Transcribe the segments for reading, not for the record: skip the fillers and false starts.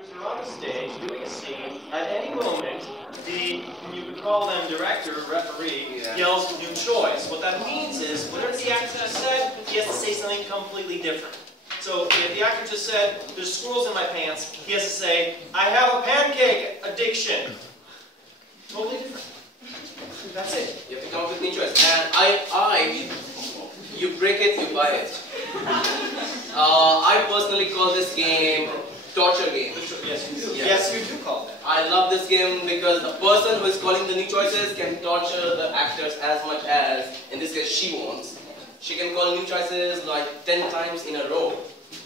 actors are on the stage doing a scene. At any moment, you could call them director, referee, yells new choice. What that means is, whatever the actor just said, he has to say something completely different. So if the actor just said, there's squirrels in my pants, he has to say, I have a pancake addiction. Totally different. That's it. You have to come up with new choice. And you break it, you buy it. I personally call this game torture game. Yes, you do. Yes, you do call that. I love this game because the person who is calling the new choices can torture the actors as much as, in this case, she wants. She can call new choices like 10 times in a row.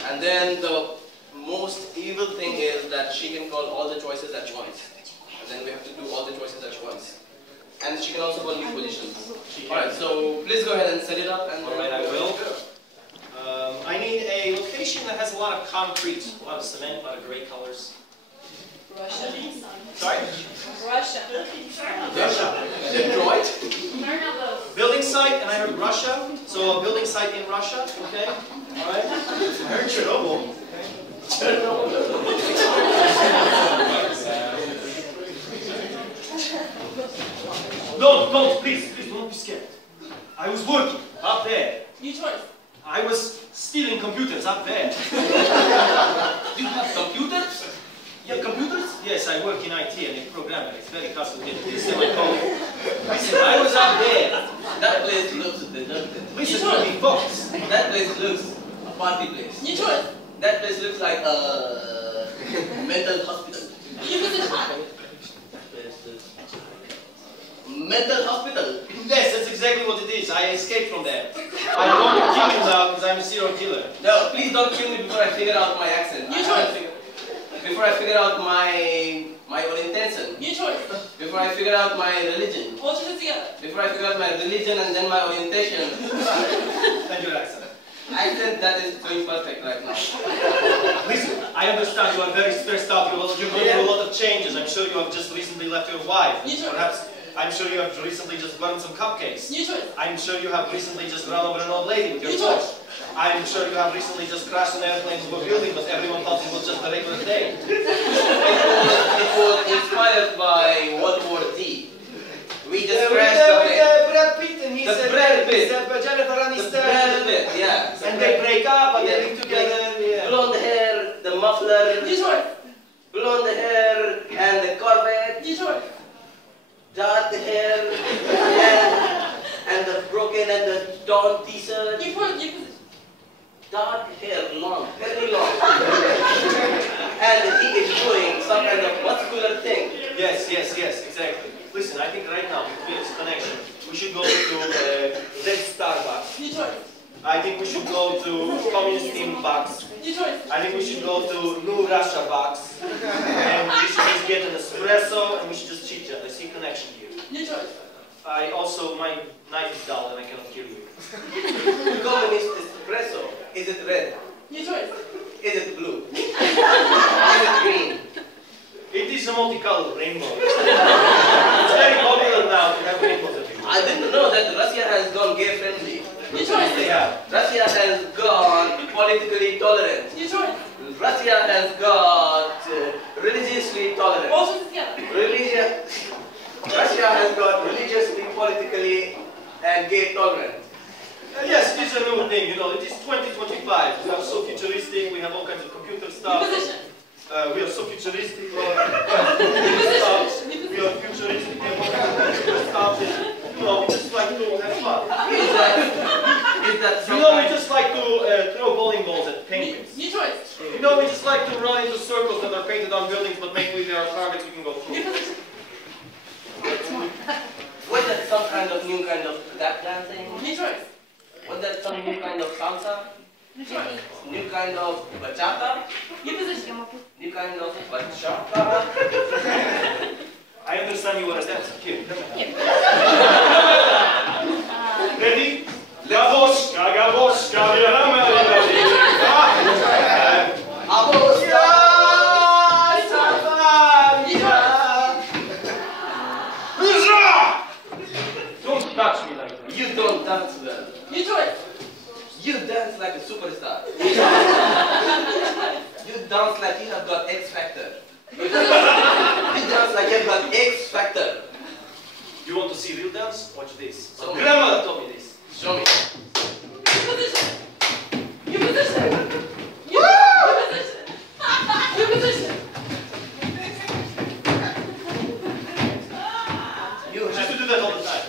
And then the most evil thing is that she can call all the choices at once. And then we have to do all the choices at once. And she can also call new positions. Alright, so please go ahead and set it up. And alright, I will. I need a location that has a lot of concrete, a lot of cement, a lot of gray colors. Russia. Sorry? Russia. Russia. Detroit? Building site, and I heard Russia. So a building site in Russia, okay? Alright. I heard Chernobyl. Don't, please, don't be scared. I was working up there. New choice. I was stealing computers up there. You have computers? You have computers? Yes, I work in IT and in programming. It's very complicated. Listen, my colleague. Listen, I was up there. That place looks deserted. Listen to me, folks. That place looks a party place. New choice. That place looks like a mental hospital. New position. Mental hospital? Yes, that's exactly what it is. I escaped from there. I'm going to kill you now because I'm a serial killer. No, please don't kill me before I figure out my accent. New choice. Before I figure out my orientation. New choice. Before I figure out my religion. Hold your together. Before I figure out my religion and then my orientation. And your accent. Accent that is going perfect right now. Listen, I understand you are very stressed out. You're going through a lot of changes. I'm sure you have just recently left your wife. Perhaps, I'm sure you have recently just burned some cupcakes. New choice. I'm sure you have recently just run over an old lady with your Porsche. I'm sure you have recently just crashed an airplane into a building, but everyone thought it was just a regular day. It was inspired by World War Z. We just crashed the plane. Brad Pitt and he said Brad Pitt. Jennifer Aniston. The Brad Pitt, yeah. And they break up, and they live together. Yeah. Blonde hair, the muffler. New choice. Blonde hair and the Corvette. New choice. Dark hair and the broken and the torn t-shirt. New position. Dark hair, long, very long. And he is doing some kind of muscular thing. Yes, exactly. Listen, I think right now, to create this connection, we should go to Red Starbucks. New choice. I think we should go to Communist Team Box. New choice. I think we should go to New Russia Box. And we should just get an espresso and we should just chit chat. I see a connection here. New choice. My knife is dull and I cannot kill you. Communist espresso. Is it red? New choice. Is it blue? Is it green? It is a multicolored rainbow. It's very popular now to have rainbows everywhere. I didn't know that Russia has gone gay friendly. New choice. Yeah. Russia has gone politically tolerant. New choice. Russia has got religiously tolerant. Hold your together. Russia has got religiously, politically, and gay tolerant. Yes, it is a new thing, you know, it is 2025. We are so futuristic, we have all kinds of computer stuff. New position. We are so futuristic. New position. We are futuristic, we have all kinds of computer stuff. You know, we just like to have fun. Is that You know, we just like to throw bowling balls at penguins. New choice. You know, we just like to run into circles that are painted on buildings, but maybe there are targets we can go through. New position. Was that some kind of new kind of tap dancing? New choice. Was that some new kind of salsa? New choice. New kind of bachata? New position. New kind of bachata? I understand you were a dancer. Here, come here. Ready? Gaboska, gaboska, Don't touch me like that. You don't dance well. New choice. You dance like a superstar. You dance like you have got X Factor. He dance like a X Factor. You want to see real dance? Watch this. Show me. Grandmother told me this. Show me. Your position. Your position. Your position. Your position. You She used to have, do that all the time.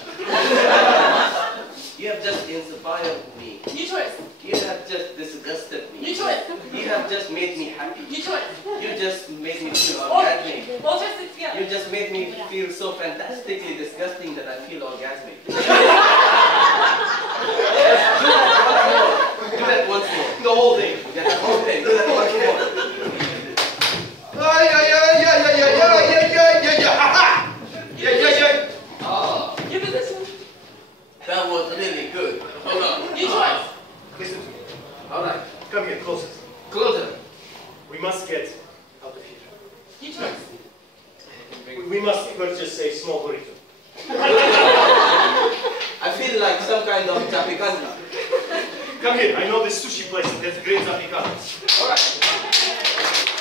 you have just inspired me. New choice. You have just disgusted me. New choice. You have just made me happy. New choice. You just made me feel All orgasmic. all choices together. You just made me feel so fantastically disgusting that I feel orgasmic. Do that once more. The whole thing. Yeah, the whole thing. Do that once more. Ah, Your position. that was really good. Hold on. New choice. Listen to me. Alright. Come here, closer. Closer. We must get out of here. New choice. We must purchase a small burrito. I feel like some kind of Japicanta. Come here, I know this sushi place that has great Afrikaans. Alright.